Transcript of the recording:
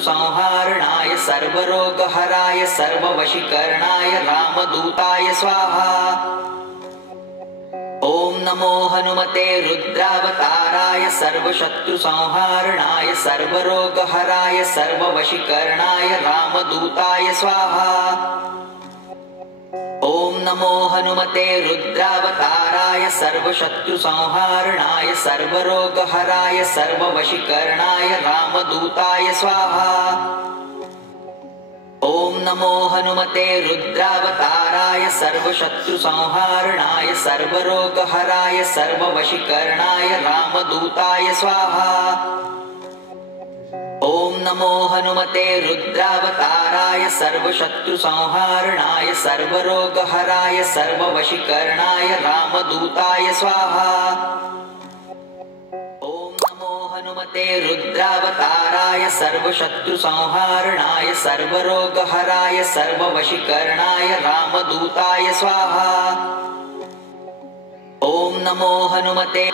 सर्वशत्रुसंहारणाय सर्वरोगहराय सर्ववशीकरणाय रामदूताय स्वाहा। ओम नमो हनुमते रुद्रावताराय सर्वशत्रुसंहारणाय सर्वरोगहराय सर्ववशीकरणाय रामदूताय स्वाहा। ओम नमो हनुमते रुद्रावताराय सर्वशत्रुसंहारणाय सर्वरोगहराय सर्ववशीकरणाय रामदूताय स्वाहा। ओम नमो हनुमते रुद्रावताराय सर्वशत्रुसंहारणाय सर्वरोगहराय सर्ववशीकरणाय रामदूताय स्वाहा। ओम नमो हनुमते रुद्रावताराय सर्वशत्रुसंहारणाय सर्वरोगहराय सर्ववशीकरणाय रामदूताय स्वाहा। ओम नमो हनुमते रुद्रावताराय सर्वशत्रुसंहारणाय सर्वरोगहराय सर्ववशीकरणाय रामदूताय स्वाहा। ओम नमो हनुमते